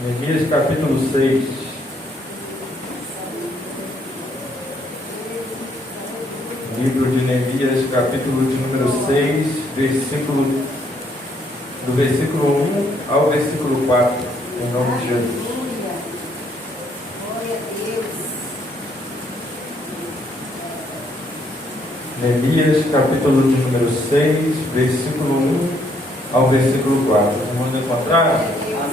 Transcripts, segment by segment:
Neemias capítulo 6. Livro de Neemias, capítulo de número 6, do versículo 1 ao versículo 4, em nome de Jesus. Neemias, capítulo de número 6, versículo 1 ao versículo 4. Os irmãos encontraram?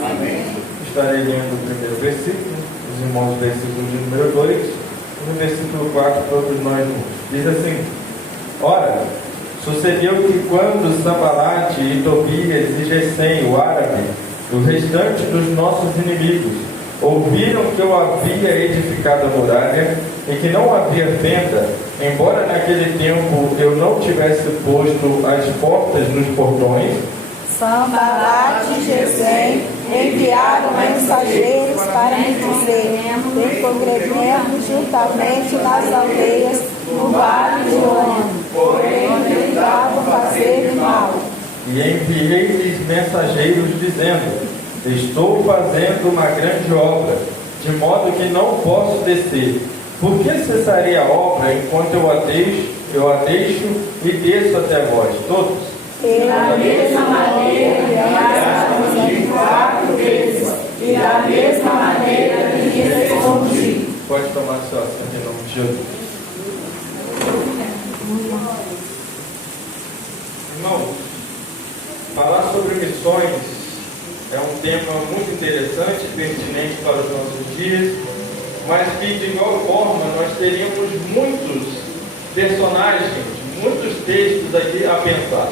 Amém. Estarei lendo o primeiro versículo, os irmãos, versículo de número 2, e no versículo 4, todos nós juntos. Diz assim: Ora, sucedeu que quando Sambalate e Tobias e Gesem, o árabe, o restante dos nossos inimigos, ouviram que eu havia edificado a muralha e que não havia venda, embora naquele tempo eu não tivesse posto as portas nos portões, Sambalate e Gesem enviaram mensageiros para me dizer que congreguemos juntamente nas aldeias no vale de Ono, porém tentavam fazer mal. e enviei-lhes mensageiros dizendo: Estou fazendo uma grande obra, de modo que não posso descer. Por que cessaria a obra enquanto eu a deixo e desço até vós todos? Pela mesma maneira enviaram 4 vezes, e da mesma maneira lhes respondi. Pode tomar seu assento em nome de Jesus. Irmãos, falar sobre missões é um tema muito interessante, pertinente para os nossos dias, mas que de igual forma nós teríamos muitos personagens, muitos textos aqui a pensar.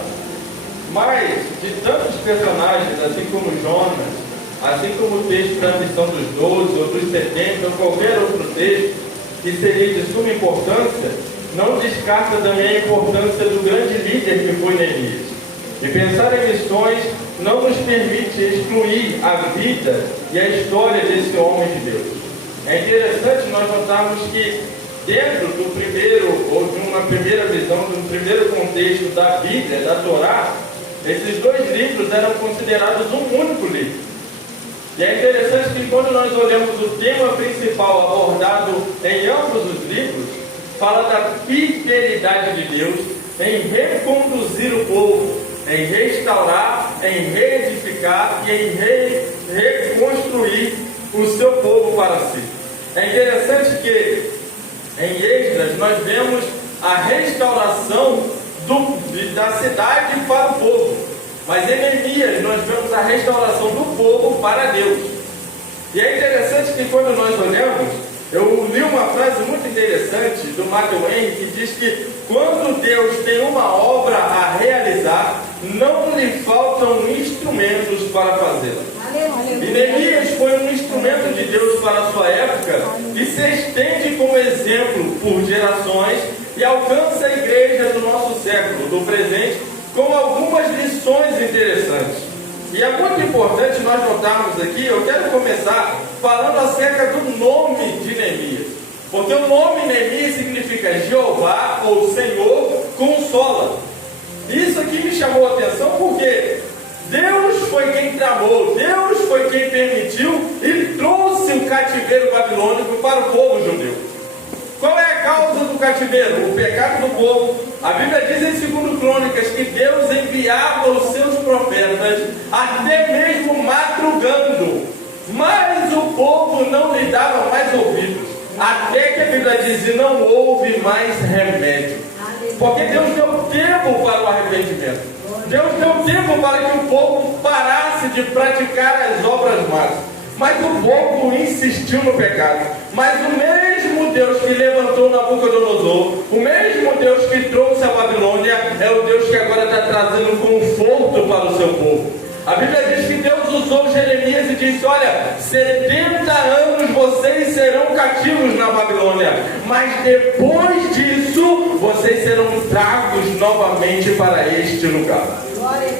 Mas de tantos personagens, assim como Jonas, assim como o texto da missão dos 12 ou dos 70 ou qualquer outro texto que seria de suma importância, não descarta também a importância do grande líder que foi Neemias. E pensar em missões não nos permite excluir a vida e a história desse homem de Deus. É interessante nós notarmos que dentro do primeiro, ou de uma primeira visão, de um primeiro contexto da Bíblia, da Torá, esses 2 livros eram considerados um único livro. E é interessante que quando nós olhamos o tema principal abordado em ambos os livros, fala da fidelidade de Deus em reconduzir o povo, em restaurar, em reedificar e em reconstruir o seu povo para si. É interessante que em Esdras nós vemos a restauração da cidade para o povo, mas em Neemias nós vemos a restauração do povo para Deus. E é interessante que quando nós olhamos, eu li uma frase muito interessante do Matthew Henry que diz que quando Deus tem uma obra a realizar, não lhe faltam instrumentos para fazê-la. E Neemias foi um instrumento de Deus para a sua época e se estende como exemplo por gerações e alcança a igreja do nosso século, do presente, com algumas lições interessantes. E é muito importante nós notarmos aqui, eu quero começar falando acerca do nome de Neemias. Porque o nome Neemias significa Jeová ou Senhor consola. Isso aqui me chamou a atenção porque Deus foi quem tramou, Deus foi quem permitiu e trouxe o cativeiro babilônico para o povo judeu. Qual é a causa do cativeiro? O pecado do povo. A Bíblia diz em 2 Crônicas que Deus enviava os seus profetas até mesmo madrugando, mas o povo não lhe dava mais ouvidos, até que a Bíblia diz e não houve mais remédio, porque Deus deu tempo para o arrependimento. Deus deu tempo para que o povo parasse de praticar as obras más, mas o povo insistiu no pecado. Mas o mesmo Deus que levantou Nabucodonosor, o mesmo Deus que trouxe a Babilônia, é o Deus que agora está trazendo conforto para o seu povo. A Bíblia diz que Deus usou Jeremias e disse: olha, 70 anos vocês serão cativos na Babilônia, mas depois disso vocês serão tragos novamente para este lugar.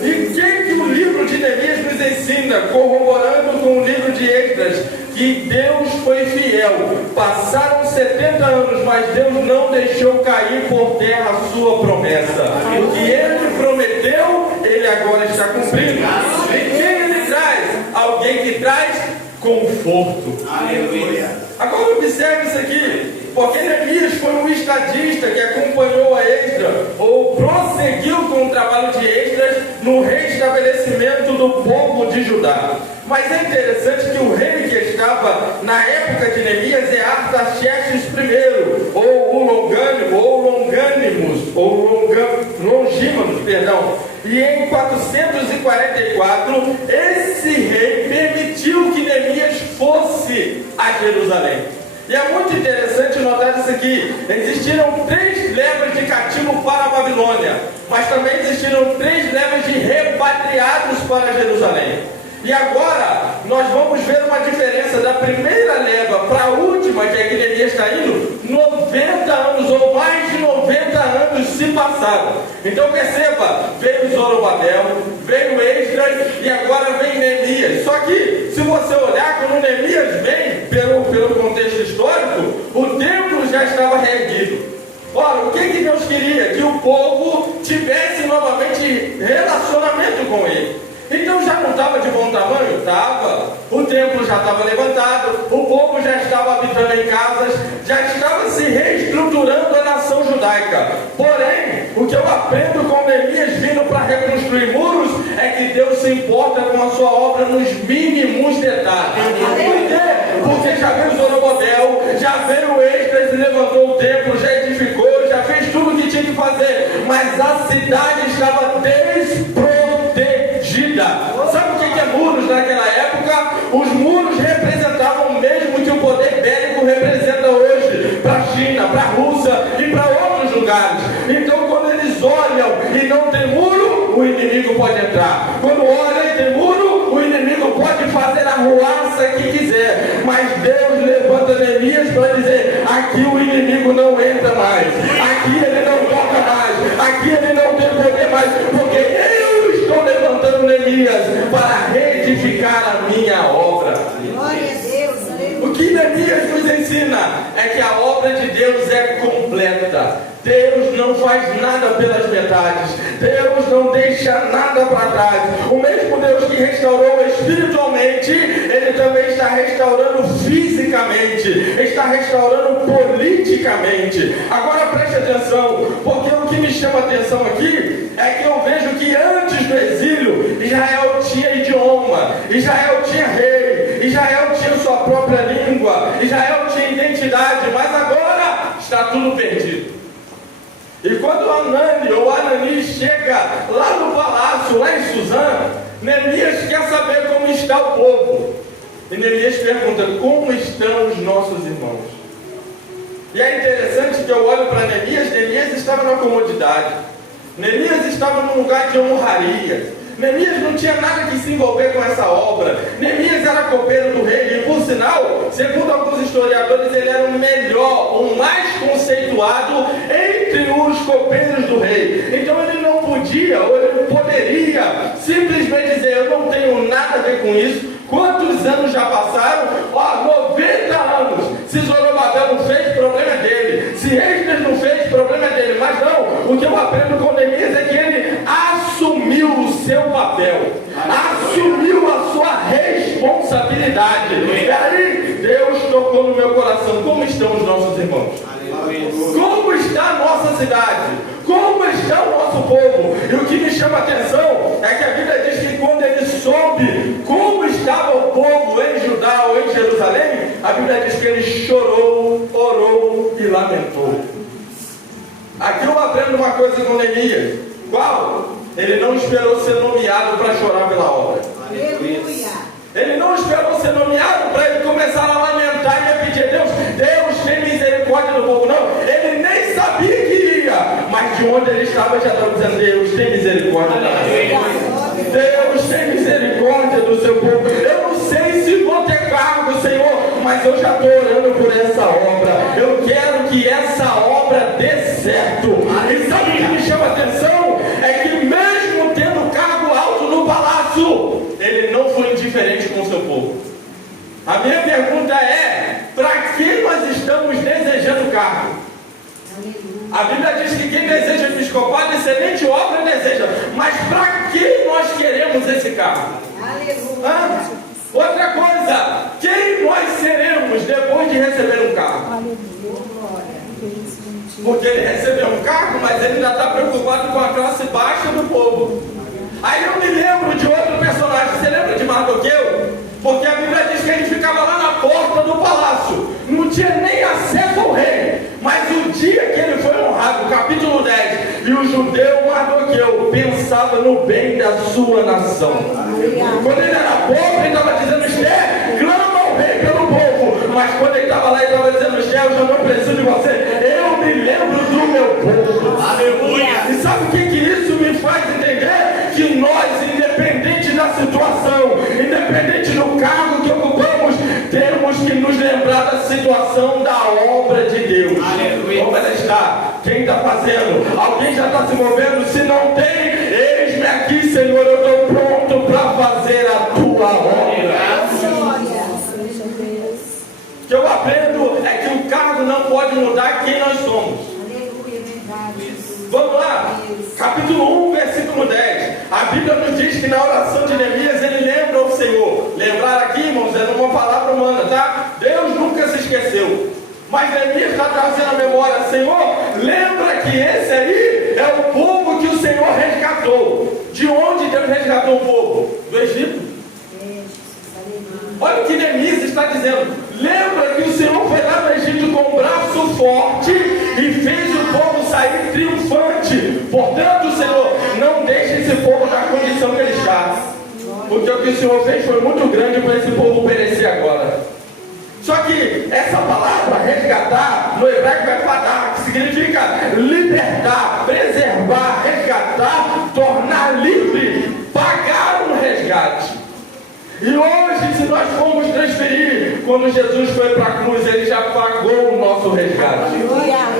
E o que o livro de Neemias nos ensina, corroborando com o livro de Esdras, que Deus foi fiel. Passaram 70 anos, mas Deus não deixou cair por terra a sua promessa. O que Ele prometeu, Ele agora está cumprindo. E quem Ele traz? Alguém que traz conforto. Aleluia. Agora observe isso aqui, porque Neemias foi um estadista que acompanhou a Esdras, ou prosseguiu com o trabalho de Esdras no restabelecimento do povo de Judá. Mas é interessante que o rei que estava na época de Neemias é Artaxerxes I, ou o Longânimo, ou Longânimos, ou Longímanos, perdão. E em 444, esse rei permitiu que Neemias fosse a Jerusalém. E é muito interessante notar isso aqui. Existiram 3 levas de cativo para a Babilônia, mas também existiram 3 levas de repatriados para Jerusalém. E agora nós vamos ver uma diferença da primeira leva para a última, que é que Neemias está indo. 90 anos ou mais de 90 anos se passaram. Então perceba, veio Zorobabel, veio Esdras e agora vem Neemias. Só que se você olhar, quando Neemias vem, pelo contexto histórico, o templo já estava reerguido. Ora, o que Deus queria? Que o povo tivesse novamente relacionamento com ele. Então já não estava de bom tamanho? Estava. O templo já estava levantado, o povo já estava habitando em casas, já estava se reestruturando a nação judaica. Porém, o que eu aprendo com Neemias vindo para reconstruir muros é que Deus se importa com a sua obra nos mínimos detalhes. Por quê? Porque já veio Zorobabel, já veio Esdras e levantou o templo, já edificou, já fez tudo o que tinha que fazer, mas a cidade estava desprotegida. Sabe o que é muros naquela época? Os muros representavam o mesmo que o poder bélico representa hoje para a China, para a Rússia e para outros lugares. Então quando eles olham e não tem muro, o inimigo pode entrar. Quando olham e tem muro, o inimigo pode fazer a ruaça que quiser. Mas Deus levanta Neemias para dizer: aqui o inimigo não entra mais, aqui ele não toca mais, aqui ele não tem poder mais, porque eu estou levantando Neemias para reedificar a minha obra. Glória a Deus. O que Neemias nos ensina é que a obra de Deus é completa. Deus não faz nada pelas metades. Deus não deixa nada para trás. O mesmo Deus que restaurou espiritualmente, Ele também está restaurando fisicamente, está restaurando politicamente. Agora preste atenção, porque o que me chama a atenção aqui é que eu vejo que antes do exílio, Israel tinha idioma, Israel tinha rei, Israel tinha sua própria língua, Israel tinha identidade, mas agora está tudo perdido. E quando Anani chega lá no palácio, lá em Suzã, Neemias quer saber como está o povo. E Neemias pergunta: como estão os nossos irmãos? E é interessante que eu olho para Neemias estava na comodidade. Neemias estava num lugar de honraria. Neemias não tinha nada que se envolver com essa obra. Neemias era copeiro do rei, e por sinal, segundo alguns historiadores, ele era o melhor, o mais conceituado entre os copeiros do rei. Então ele não podia, ou ele poderia simplesmente dizer: eu não tenho nada a ver com isso. Quantos anos já passaram? 90 anos. Se Zorobabel não fez, problema é dele. Se Esdras não fez, problema é dele. Mas não, o que eu aprendo com Neemias é que ele assumiu o seu papel, assumiu a sua responsabilidade. E aí Deus tocou no meu coração: como estão os nossos irmãos? Como está a nossa cidade? Como está o nosso povo? E o que me chama a atenção é que a Bíblia diz que quando ele soube como estava o povo em Judá ou em Jerusalém, a Bíblia diz que ele chorou, orou e lamentou. Aqui eu aprendo uma coisa com Neemias. Qual? Ele não esperou ser nomeado para chorar pela obra. Aleluia. Ele não esperou ser nomeado para ele começar a lamentar e a pedir a Deus: Deus tem misericórdia do povo. Não, ele nem sabia que ia, mas de onde ele estava já estava dizendo: Deus tem misericórdia da nação. Deus tem misericórdia do seu povo. Eu não sei se vou ter cargo, Senhor, mas eu já estou orando por essa obra. Eu quero que essa obra dê certo. E sabe o que me chama a atenção? É que mesmo tendo cargo alto no palácio, ele não foi indiferente com o seu povo. A minha pergunta é: para que nós estamos desejando cargo? A Bíblia diz que quem deseja episcopado, excelente obra deseja. Mas para que nós queremos esse cargo? Aleluia. Outra coisa, Porque ele recebeu um cargo, mas ele ainda está preocupado com a classe baixa do povo. Aí eu me lembro de outro personagem. Você lembra de Mardoqueu? Porque a Bíblia diz que ele ficava lá na porta do palácio. Não tinha nem acesso ao rei. Mas o dia que ele foi honrado, capítulo 10, e o judeu Mardoqueu pensava no bem da sua nação. Quando ele era pobre, ele estava dizendo: Esther, clama ao rei pelo povo. Mas quando ele estava lá, ele estava dizendo: Esther, eu já não preciso de você. Eu me lembro do meu povo. Aleluia! E sabe o que isso me faz entender? Que nós, independente da situação, independente do cargo que ocupamos, temos que nos lembrar da situação da obra de Deus. Aleluia. Como ela está? Quem está fazendo? Alguém já está se movendo? Se não tem, eis-me aqui, Senhor, eu estou pronto para fazer a tua obra. O que eu aprendo é que o cargo não pode mudar quem nós somos. Vamos lá, capítulo 1, versículo 10. A Bíblia nos diz que na oração de Neemias ele lembra o Senhor. Lembrar aqui, irmãos, é uma palavra humana, tá? Deus nunca se esqueceu. Mas Neemias está trazendo a memória: Senhor, lembra que esse aí é o povo que o Senhor resgatou. De onde Deus resgatou o povo? Do Egito. Olha o que Neemias está dizendo. Lembra que o Senhor foi lá no Egito com um braço forte e fez o povo sair triunfante. Portanto, Senhor, não deixe esse povo na condição que ele está. Porque o que o Senhor fez foi muito grande para esse povo perecer agora. Só que essa palavra, resgatar, no hebraico é fadar, que significa libertar, preservar, resgatar, tornar livre, pagar um resgate. E hoje, se nós formos transferir, quando Jesus foi para a cruz, ele já pagou o nosso resgate.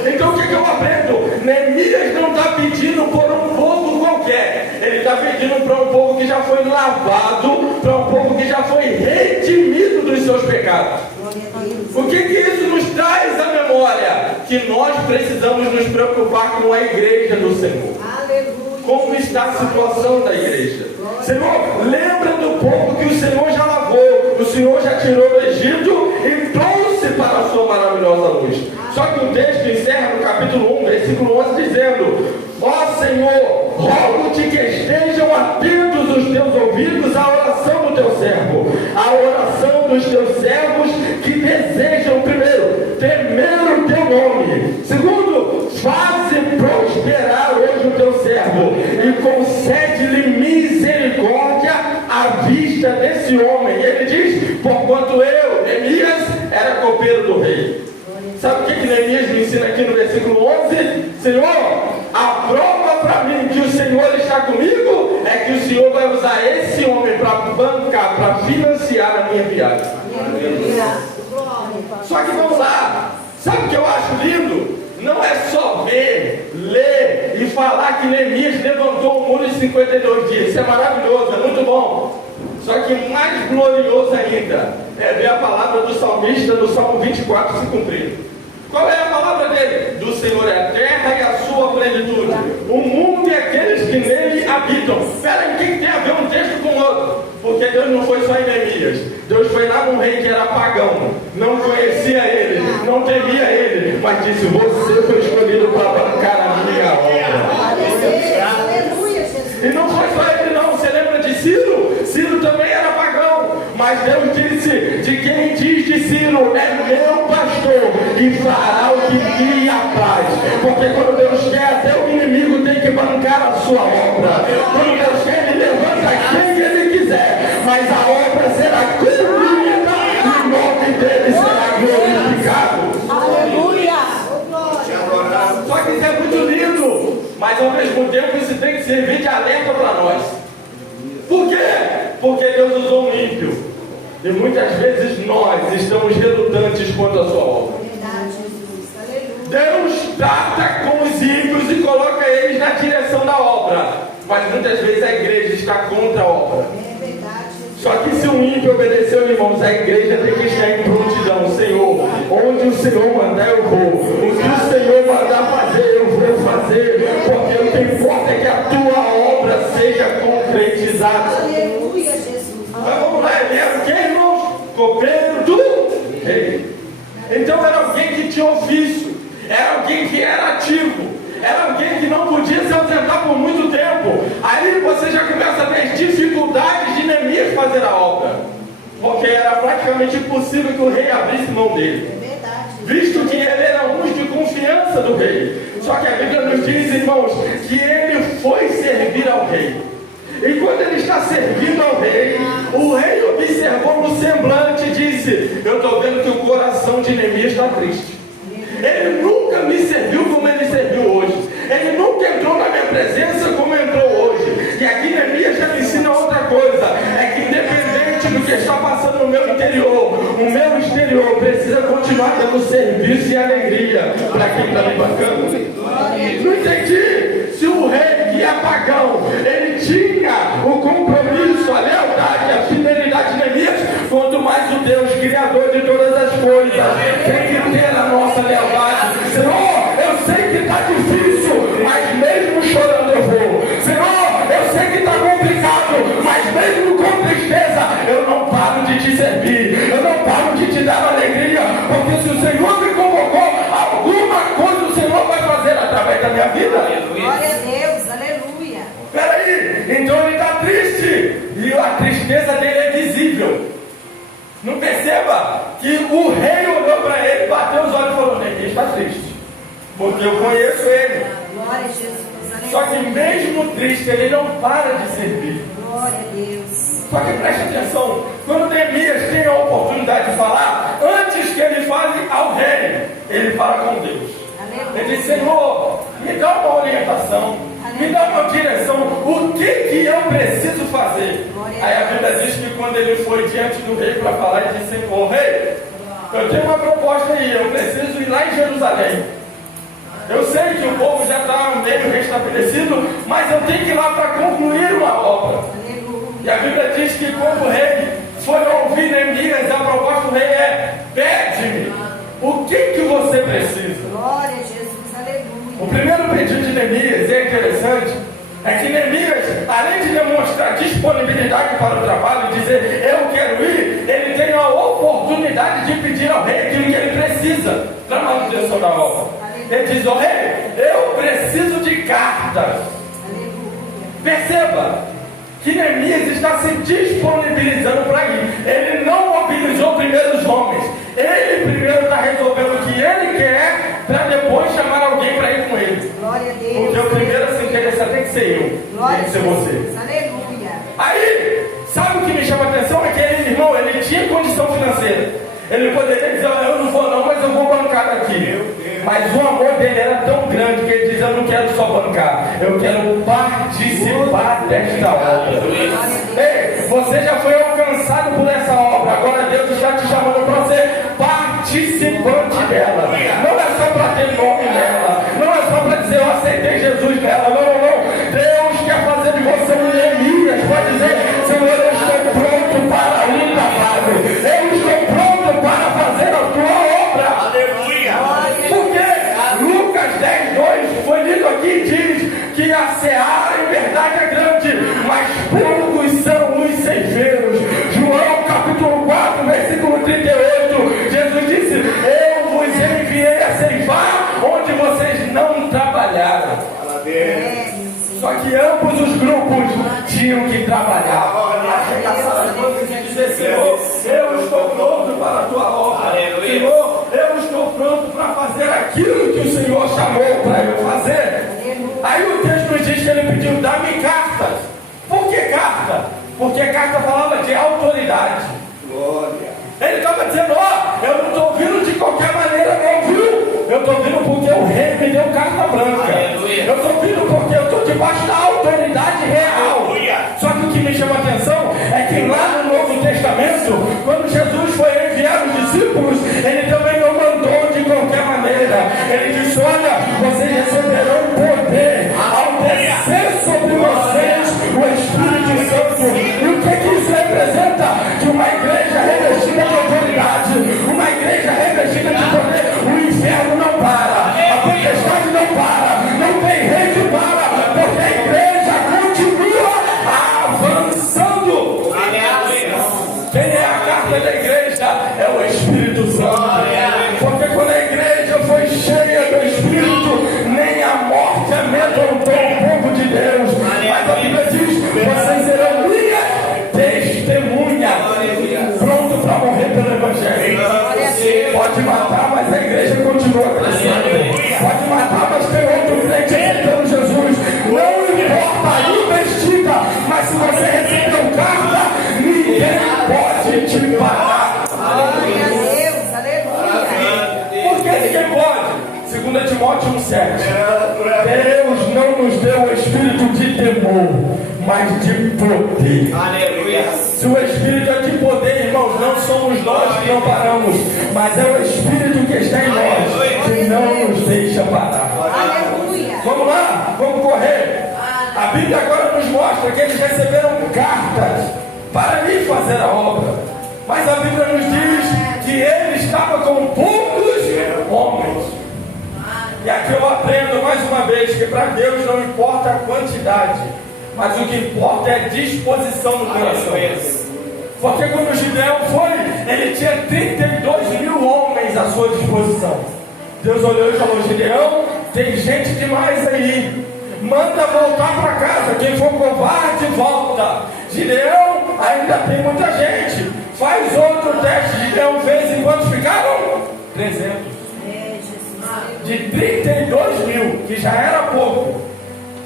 Então o que eu aprendo? Neemias não está pedindo por um povo qualquer. Ele está pedindo para um povo que já foi lavado, para um povo que já foi redimido dos seus pecados. O que isso nos traz à memória? Que nós precisamos nos preocupar com a igreja do Senhor. Como está a situação da igreja? Senhor, lembra do povo que o Senhor já lavou, o Senhor já tirou do Egito e trouxe para a sua maravilhosa luz. Só que o texto encerra no capítulo 1, versículo 11, dizendo: ó Senhor, rogo-te que estejam atentos os teus ouvidos à oração do teu servo, à oração dos teus servos que desejam, primeiro, temer o teu nome, segundo, faze prosperar hoje o teu servo e concede-lhe misericórdia à vista desse homem. Ele diz: porquanto eu, Neemias, era copeiro do rei. Sabe o que Neemias me ensina aqui no versículo 11? Senhor, a prova para mim que o Senhor está comigo é que o Senhor vai usar esse homem para bancar, para financiar a minha viagem. Só que vamos lá, sabe o que eu acho lindo? Não é só ver, ler e falar que Neemias levantou o muro em 52 dias. Isso é maravilhoso, é muito bom. Só que mais glorioso ainda é ver a palavra do salmista no Salmo 24 se cumprir. Qual é a palavra dele? Do Senhor é a terra e a sua plenitude, o mundo e aqueles que nele habitam. Espera aí, o que tem a ver um texto com o outro? Porque Deus não foi só em Neemias. Deus foi lá num rei que era pagão, não conhecia ele, não temia ele, mas disse: você foi escolhido para bancar a minha obra. E não foi só ele não. Você lembra de Ciro? Ciro também era pagão, mas Deus disse: de quem diz de Ciro, é meu pastor e fará o que lhe apraz. Porque quando Deus quer, até o inimigo tem que bancar a sua obra. Quando Deus quer, ele levanta quem ele quiser, mas a obra será cumprida e o nome dele será glorificado. Aleluia! Só que isso é muito lindo, mas ao mesmo tempo isso tem que servir de alerta para nós. Por quê? Porque Deus usou um ímpio. E muitas vezes nós estamos relutantes quanto à sua obra. Deus trata com os ímpios e coloca eles na direção da obra. Mas muitas vezes a igreja está contra a obra. Só que se um ímpio obedeceu, irmãos, a igreja tem que estar em prontidão. Senhor, onde o Senhor mandar eu vou. O que o Senhor mandar fazer, eu vou fazer. Porque o que importa é que a tua obra seja concretizada. Aleluia, Jesus. Mas vamos lá, ele era quem, irmãos? Copeiro do rei. Então era alguém que tinha ofício. era alguém que era ativo, era alguém que não podia se ausentar por muito tempo. Aí você já começa a ver dificuldades de Neemias fazer a obra, porque era praticamente impossível que o rei abrisse mão dele, visto que ele era um de confiança do rei. Só que a Bíblia nos diz, irmãos, que ele foi servir ao rei. E quando ele está servindo ao rei, o rei observou no semblante e disse: eu estou vendo que o coração de Neemias está triste. Ele nunca me serviu como ele serviu hoje. Ele nunca entrou na minha presença como entrou hoje. E aqui Neemias já me ensina outra coisa: é que independente do que está passando no meu interior, o meu exterior precisa continuar dando serviço e alegria para quem está me bancando. Não entendi se o rei, que é pagão, ele tinha o compromisso, a lealdade, a fidelidade de Neemias, quanto mais o Deus Criador de todas as coisas tem que ter a nossa lealdade. Senhor, eu sei que está difícil, mas mesmo chorando eu vou. Senhor, eu sei que está complicado, mas mesmo com tristeza eu não paro de te servir, eu não paro de te dar alegria, porque se o Senhor me convocou, alguma coisa o Senhor vai fazer através da minha vida. Glória a Deus, aleluia. Peraí, então ele está triste, e a tristeza dele é visível. Não perceba que o rei olhou para ele, bateu os olhos e falou: Neemias está triste, porque eu conheço ele. Glória a Jesus, aleluia. Só que mesmo triste, ele não para de servir. Glória a Deus. Só que preste atenção, quando Neemias tem a oportunidade de falar, antes que ele fale ao rei, ele fala com Deus. Aleluia. Ele diz: Senhor, me dá uma orientação, me dá uma direção, o que eu preciso fazer? Aí a Bíblia diz que quando ele foi diante do rei para falar, ele disse: Senhor, rei, eu tenho uma proposta aí, eu preciso ir lá em Jerusalém. Eu sei que o povo já está meio restabelecido, mas eu tenho que ir lá para concluir uma obra. E a Bíblia diz que quando o rei foi ouvir Neemias, a proposta do rei é: pede-me, o que você precisa? Glória a Jesus, aleluia. O primeiro pedido de Neemias é interessante, é que Neemias, além de demonstrar disponibilidade para o trabalho e dizer eu quero ir, ele tem a oportunidade de pedir ao rei aquilo que ele precisa para a manutenção da obra. Ele diz: ó rei, eu preciso de cartas. Perceba que Neemias está se disponibilizando para ir. Ele não mobilizou primeiro os homens, ele primeiro está resolvendo o que ele quer, para depois chamar alguém para ir com ele. Glória a Deus. Porque o primeiro a se interessar tem que ser eu, Glória tem que ser você. Aleluia. Aí, sabe o que me chama a atenção? É que ele, irmão, ele tinha condição financeira. Ele poderia dizer: eu não vou não, mas eu vou bancar aqui. Mas o amor dele era tão grande que ele diz: eu não quero só bancar, eu quero participar desta obra. Ei, você já foi alcançado por essa obra, agora Deus está te chamando para ser participante dela. Não é só para ter nome nela, não é só para dizer eu aceitei Jesus nela, não. Deus quer fazer de você um Neemias, pode dizer: Senhor, eu estou pronto para ir na fase, eu estou pronto para fazer a tua obra. Aleluia. Porque Lucas 10:2 foi lido aqui e diz que a seara em verdade é grande, mas poucos são os ceifeiros. João capítulo 4, versículo 38, Jesus disse: eu vos enviei a ceifar onde vocês não trabalharam. Só que ambos os grupos tinham que trabalhar. Arregaçar as mãos e dizer: Senhor, eu estou pronto para a tua obra. Senhor, eu estou pronto para fazer aquilo que o Senhor chamou para eu fazer. Aí o texto nos diz que ele pediu: dá-me cartas. Por que carta? Porque a carta falava de autoridade. Ele estava dizendo: ó, eu não estou vindo de qualquer maneira, não, viu? Eu estou vindo porque o rei me deu carta branca. Eu estou vindo porque eu estou debaixo da autoridade real. Só que o que me chama a atenção é que lá no Novo Testamento, quando Jesus foi enviar os discípulos, ele também não mandou de qualquer maneira. Ele disse: olha, vocês receberão poder ao descer sobre vocês o Espírito Santo. E o que isso representa? Que uma igreja revestida de autoridade, uma igreja revestida de poder, o inferno não para, a potestade não para, não tem rei que para, porque a igreja continua avançando. Quem é a carta da igreja? É o Espírito Santo. Porque quando a igreja foi cheia do Timóteo 1,7. Deus não nos deu o espírito de temor, mas de poder. Aleluia. Se o espírito é de poder, irmãos, não somos nós que não paramos, mas é o espírito que está em nós, que não nos deixa parar. Aleluia. Vamos lá, vamos correr. A Bíblia agora nos mostra que eles receberam cartas para ir fazer a obra, mas a Bíblia nos diz que ele estava com poucos homens. E aqui eu aprendo mais uma vez que para Deus não importa a quantidade, mas o que importa é a disposição do coração. Porque quando Gideão foi, ele tinha 32.000 homens à sua disposição. Deus olhou e falou: Gideão, tem gente demais aí, manda voltar para casa, quem for covarde volta. Gideão, ainda tem muita gente, faz outro teste. Gideão fez, enquanto ficaram 300. De 32.000, que já era pouco,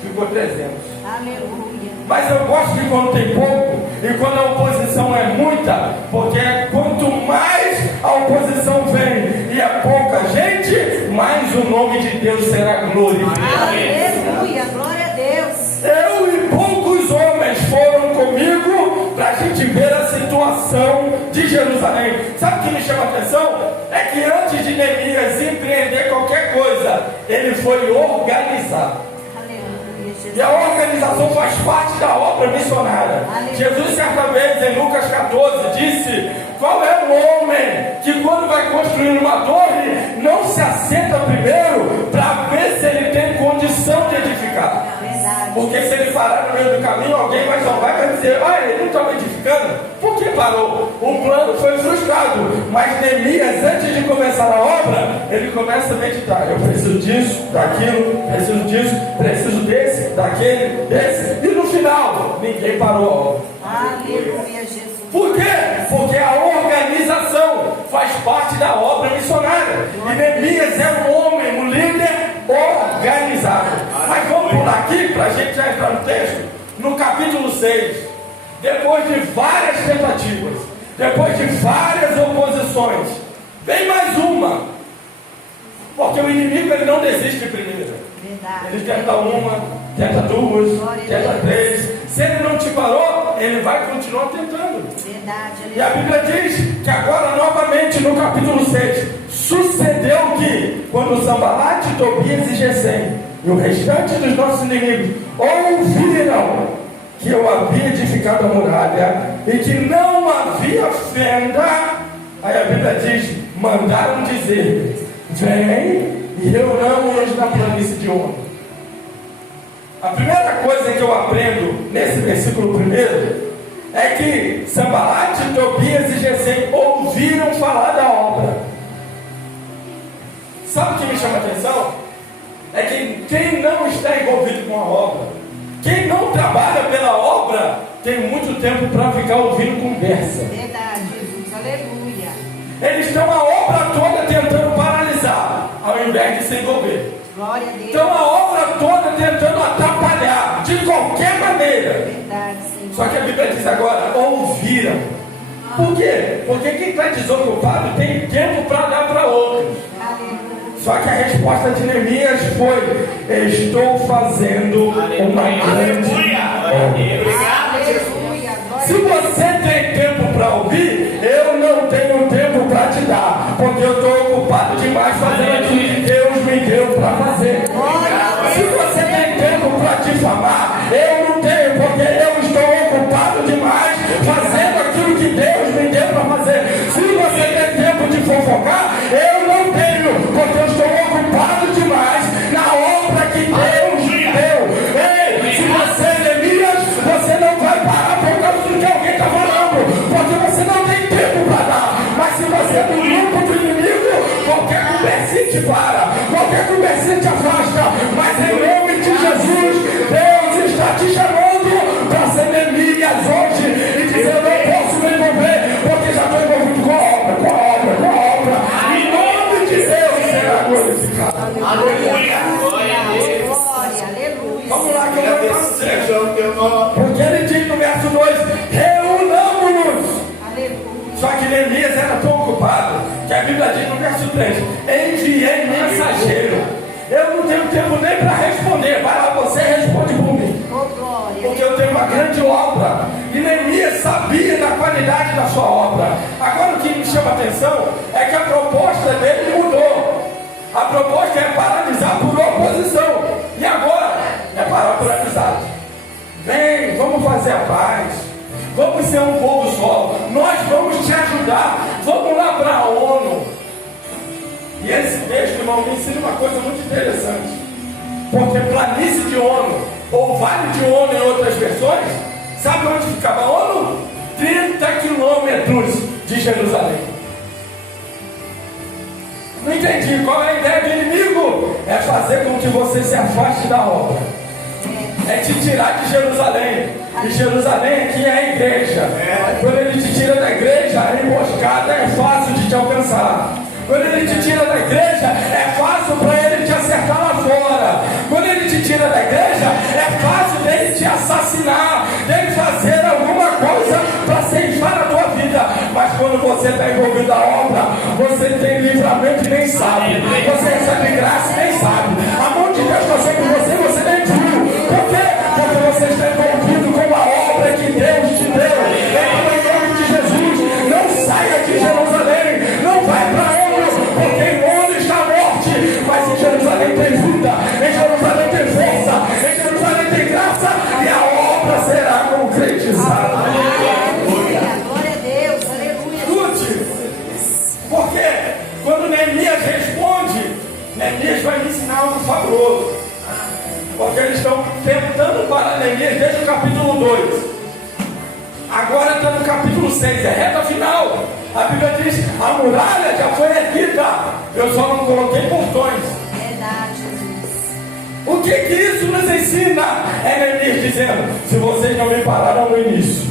ficou 300. Aleluia. Mas eu gosto de quando tem pouco e quando a oposição é muita, porque quanto mais a oposição vem e é pouca gente, mais o nome de Deus será glorificado. Aleluia. Glória a Deus. Eu e poucos homens foram comigo para a gente ver a situação de Jerusalém. Sabe o que me chama a atenção? É que antes de Neemias empreender qualquer coisa, ele foi organizado. Aleluia, Jesus. E a organização faz parte da obra missionária. Jesus, certa vez, em Lucas 14, disse: qual é o homem que quando vai construir uma torre, não se assenta primeiro para ver se ele tem condição de edificar? Verdade. Porque se ele parar no meio do caminho, alguém vai zombar e vai dizer: ah, ele não estava edificando? Por que parou? O plano foi frustrado. Mas Neemias, antes de começar a obra, ele começa a meditar: eu preciso disso, daquilo, preciso disso, preciso desse, daquele, desse. E no final, ninguém parou a obra. Aleluia, Jesus. Por quê? Porque a organização faz parte da obra missionária. E Neemias é um homem, um líder organizado. Mas vamos pular aqui para a gente já entrar no texto. No capítulo 6, depois de várias tentativas, depois de várias oposições, vem mais uma. Porque o inimigo, ele não desiste de primeira. Verdade. Ele tenta uma, tenta duas, tenta três. Se ele não te parou, ele vai continuar tentando. Verdade. E a Bíblia diz que agora, novamente, no capítulo 6, sucedeu que, quando Sanbalate, Tobias e Gesem e o restante dos nossos inimigos ouviram que eu havia edificado a muralha e que não havia fenda, aí a Bíblia diz: mandaram dizer: vem e reunamos-nos na planície de Ono. A primeira coisa que eu aprendo nesse versículo primeiro é que Sanbalate, Tobias e Gesem ouviram falar da obra. Sabe o que me chama a atenção? É que quem não está envolvido com a obra, quem não trabalha pela obra, tem muito tempo para ficar ouvindo conversa. Verdade, Jesus. Aleluia. Eles estão a obra toda tentando paralisar, ao invés de se envolver. Glória a Deus. Então a obra toda tentando atrapalhar, de qualquer maneira. Verdade, Senhor. Só que a Bíblia diz agora: ouviram. Por quê? Porque quem está desocupado tem tempo para dar para outros. Aleluia. Só que a resposta de Neemias foi: estou fazendo uma grande obra. Aleluia. Se você tem tempo para ouvir, eu não tenho tempo para te dar, porque eu estou ocupado demais fazendo aquilo que Deus me deu para fazer. Se você tem tempo para difamar, eu não tenho, porque eu estou ocupado demais fazendo aquilo que Deus me deu para fazer. Se você tem tempo de fofocar, eu não tenho, porque eu estou ocupado demais na obra que Deus me deu. Ei, se você é Neemias, você não vai parar por causa do que alguém está falando, porque você não tem tempo para dar. Mas se você é do grupo do inimigo, qualquer conversinha te para, qualquer conversinha te afasta. Mas em nome de Jesus, Deus está te chamando para ser Neemias hoje e dizer: eu não posso me envolver, porque já estou envolvido com a obra, com a obra, com a obra. Em nome de Deus será glorificado. Aleluia. Glória a Deus. Glória, aleluia. Vamos lá, que eu vou fazer. Seja o teu nome. Porque ele diz no verso 2: reunamos-nos. Aleluia. Só que Neemias era tão ocupado que a Bíblia diz no verso 3: enviei mensageiro. Eu não tenho tempo nem para responder. Vai lá, você responde por mim. Oh, glória. Porque eu tenho uma grande obra. E Neemias sabia da qualidade da sua obra. Agora o que me chama a atenção é que a proposta dele mudou. A proposta é paralisar por oposição. E agora é parar por amizade. Vem, vamos fazer a paz. Vamos ser um povo só. Nós vamos te ajudar. Vamos lá para a ONU. E esse texto, irmão, me ensina uma coisa muito interessante. Porque planície de ONU, ou vale de ONU em outras versões, sabe onde ficava a ONU? 30 quilômetros de Jerusalém. Não entendi. Qual é a ideia do inimigo? É fazer com que você se afaste da obra. É te tirar de Jerusalém. E Jerusalém aqui é a igreja. Quando ele te tira da igreja, a emboscada é fácil de te alcançar. Quando ele te tira da igreja, é fácil para ele te acertar lá fora. Quando ele te tira da igreja, é fácil dele te assassinar, dele fazer alguma coisa para ceifar a tua vida. Mas quando você está envolvido na obra, você tem livramento e nem sabe. Você recebe graça e nem sabe. A mão de Deus está sobre você e você nem viu. Por quê? Porque você está envolvido com uma obra que Deus te deu. Em nome de Jesus, não saia de Jerusalém, não vai para porque em onde está a morte, mas em Jerusalém tem vida, em Jerusalém tem força, em Jerusalém tem graça, e a obra será concretizada. Aleluia, glória a Deus, aleluia. Escute, porque quando Neemias responde, Neemias vai me ensinar algo fabuloso. Porque eles estão tentando parar Neemias desde o capítulo 2. Agora está no capítulo 6, é reta final. A Bíblia diz: a muralha já foi erguida, eu só não coloquei portões. Verdade, Jesus. O que isso nos ensina? É Neemias dizendo: se vocês não me pararam no início,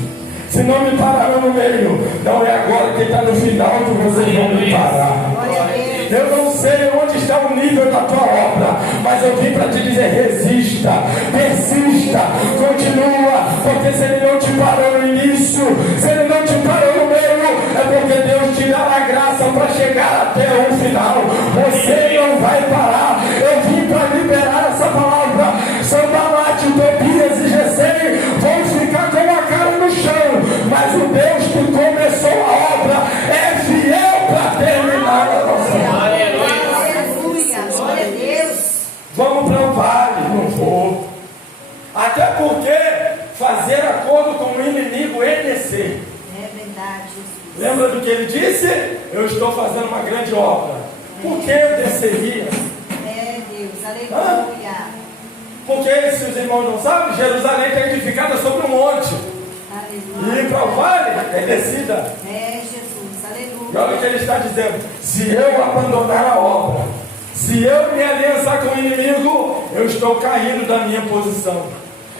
se não me pararam no meio, não é agora que está no final que vocês vão me parar. Glória a Deus. Eu não sei onde está o nível da tua obra, mas eu vim para te dizer: resista, persista, continua, porque se ele não te parou no início, se ele não te parou no meio, é porque Deus te dará graça para chegar até o final. Você não vai parar. Eu vim para liberar essa palavra. Sanbalate, Tobias e Gesem vão ficar com a cara no chão, mas o Deus que começou a obra é fiel para terminar a nossa obra. Aleluia, glória a Deus. Vamos para o vale, não vou. Até porque fazer acordo com o inimigo é descer. É verdade, Jesus. Lembra do que ele disse? Eu estou fazendo uma grande obra. Por que eu desceria? É Deus, aleluia. Porque se os irmãos não sabem, Jerusalém está edificada sobre um monte. Aleluia. E ir para o vale é descida. É Jesus, aleluia. E olha o que ele está dizendo: se eu abandonar a obra, se eu me aliançar com o inimigo, eu estou caindo da minha posição.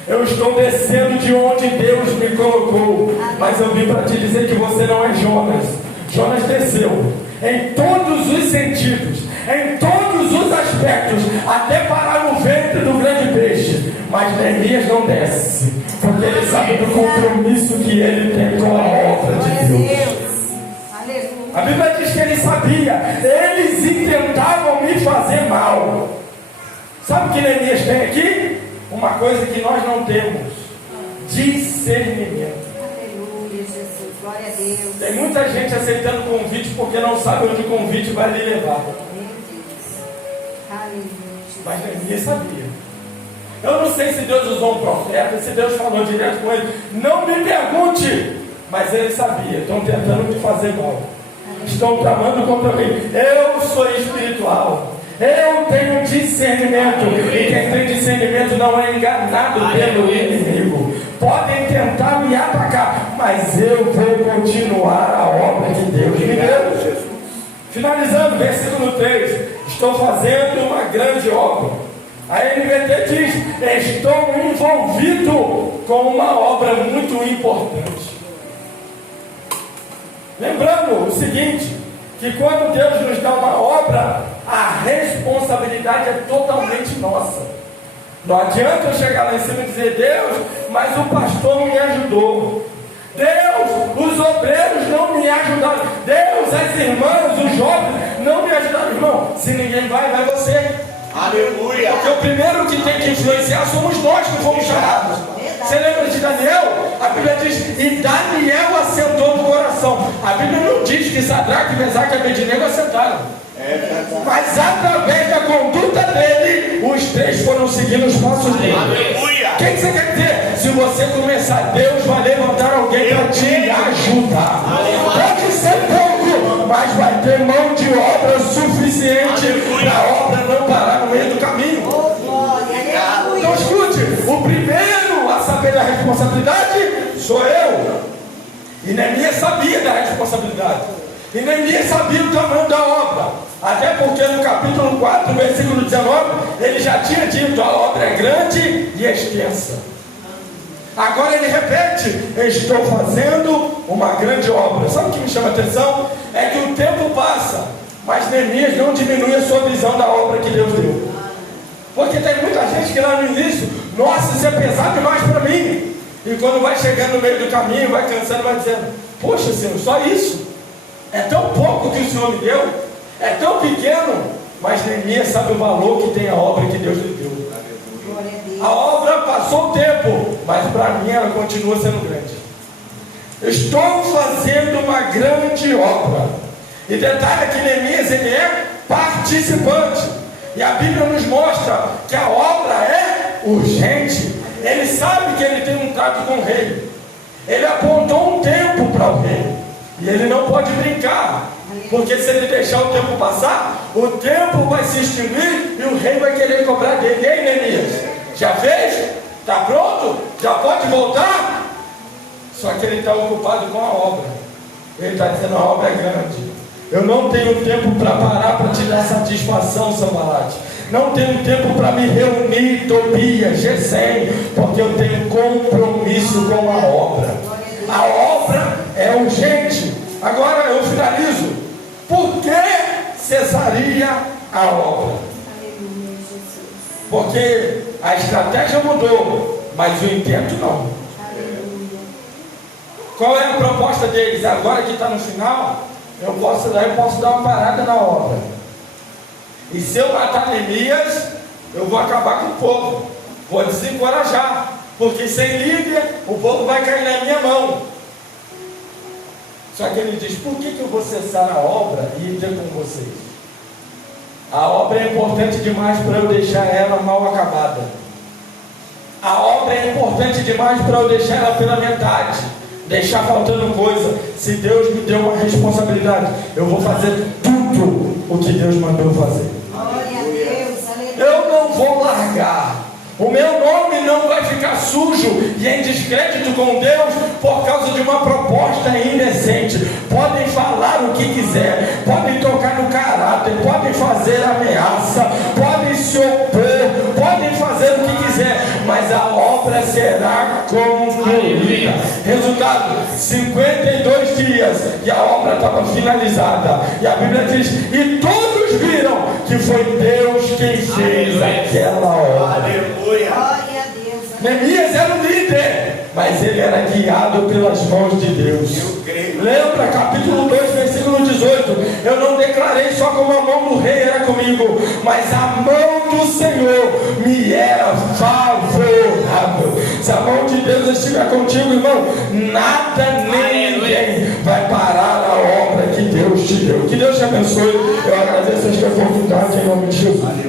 Eu estou descendo de onde Deus me colocou. Mas eu vim para te dizer que você não é Jonas. Jonas desceu em todos os sentidos, em todos os aspectos, até parar no ventre do grande peixe. Mas Neemias não desce, porque ele sabe do compromisso que ele tem com a obra de Deus. Aleluia. A Bíblia diz que ele sabia. Eles intentavam me fazer mal. Sabe o que Neemias tem aqui? Uma coisa que nós não temos: discernimento. Aleluia, Jesus, glória a Deus. Tem muita gente aceitando convite porque não sabe onde o convite vai lhe levar. Meu Deus. Aleluia, Jesus. Mas Neemias sabia. Eu não sei se Deus usou um profeta, se Deus falou direto com ele. Não me pergunte. Mas ele sabia. Estão tentando te fazer mal. Estão tramando contra mim. Eu sou espiritual. Eu tenho discernimento. E quem tem discernimento não é enganado pelo inimigo. Podem tentar me atacar, mas eu vou continuar a obra que Deus me deu. Finalizando, versículo 3: estou fazendo uma grande obra. A NVT diz: estou envolvido com uma obra muito importante. Lembrando o seguinte, que quando Deus nos dá uma obra, a responsabilidade é totalmente nossa. Não adianta eu chegar lá em cima e dizer: Deus, mas o pastor não me ajudou. Deus, os obreiros não me ajudaram. Deus, as irmãs, os jovens não me ajudaram. Irmão, se ninguém vai, vai você. Aleluia. Porque o primeiro que tem que influenciar somos nós que fomos chamados. Você lembra de Daniel? A Bíblia diz, e Daniel assentou no coração. A Bíblia não diz que Sadraque, Mesaque e Abednego assentaram. Mas através da conduta dele, os três foram seguindo os passos dele. Aleluia. O que você quer dizer? Se você começar, Deus vai levantar alguém para te ajudar. Pode ser pouco, mas vai ter mão de obra suficiente para a obra não parar no meio do caminho. Então escute, o primeiro a saber da responsabilidade sou eu. E Neemias sabia da responsabilidade. E Neemias sabia o tamanho da obra. Até porque no capítulo 4, versículo 19, ele já tinha dito, a obra é grande e extensa. Agora ele repete, estou fazendo uma grande obra. Sabe o que me chama a atenção? É que o tempo passa, mas Neemias não diminui a sua visão da obra que Deus deu. Porque tem muita gente que lá no início, nossa, isso é pesado demais para mim. E quando vai chegando no meio do caminho, vai cansando, vai dizendo, poxa Senhor, só isso? É tão pouco que o Senhor me deu? É tão pequeno? Mas Neemias sabe o valor que tem a obra que Deus lhe deu. A obra passou o tempo, mas para mim ela continua sendo grande. Estou fazendo uma grande obra. E detalhe que Neemias, ele é participante. E a Bíblia nos mostra que a obra é urgente. Ele sabe que ele tem um trato com o rei. Ele apontou um tempo para o rei. E ele não pode brincar. Porque se ele deixar o tempo passar, o tempo vai se extinguir e o rei vai querer cobrar dele. E aí, Neemias? Já fez? Está pronto? Já pode voltar? Só que ele está ocupado com a obra. Ele está dizendo, a obra é grande. Eu não tenho tempo para parar para te dar satisfação, Sambalat. Não tenho tempo para me reunir, Tobias, Gesem, porque eu tenho compromisso com a obra. A obra é urgente. Agora eu finalizo. Por que cesaria a obra? Porque a estratégia mudou, mas o intento não. Qual é a proposta deles? Agora que está no final, eu posso dar uma parada na obra. E se eu matar Neemias, eu vou acabar com o povo. Vou desencorajar. Porque sem líder, o povo vai cair na minha mão. Só que ele diz, por que eu vou cessar a obra e ir ter com vocês? A obra é importante demais para eu deixar ela mal acabada. A obra é importante demais para eu deixar ela pela metade. Deixar faltando coisa. Se Deus me deu uma responsabilidade, eu vou fazer tudo o que Deus mandou fazer. Glória a Deus, aleluia. Eu não vou largar. O meu nome não vai ficar sujo e em descrédito com Deus por causa de uma proposta indecente. Podem falar o que quiser, podem tocar no caráter, podem fazer ameaça, podem se opor, podem fazer o que quiser, mas a obra será concluída. Resultado, 52 dias e a obra estava finalizada. E a Bíblia diz, e todos viram que foi Deus quem fez aquela obra. Glória a Deus. Neemias era o líder, mas ele era guiado pelas mãos de Deus. Lembra, capítulo 2, versículo 18. Eu não declarei só como a mão do rei era comigo, mas a mão do Senhor me era favorável. Se a mão de Deus estiver contigo, irmão, nada nem ninguém vai parar a obra que Deus te deu. Que Deus te abençoe. Eu agradeço esta oportunidade em nome de Jesus.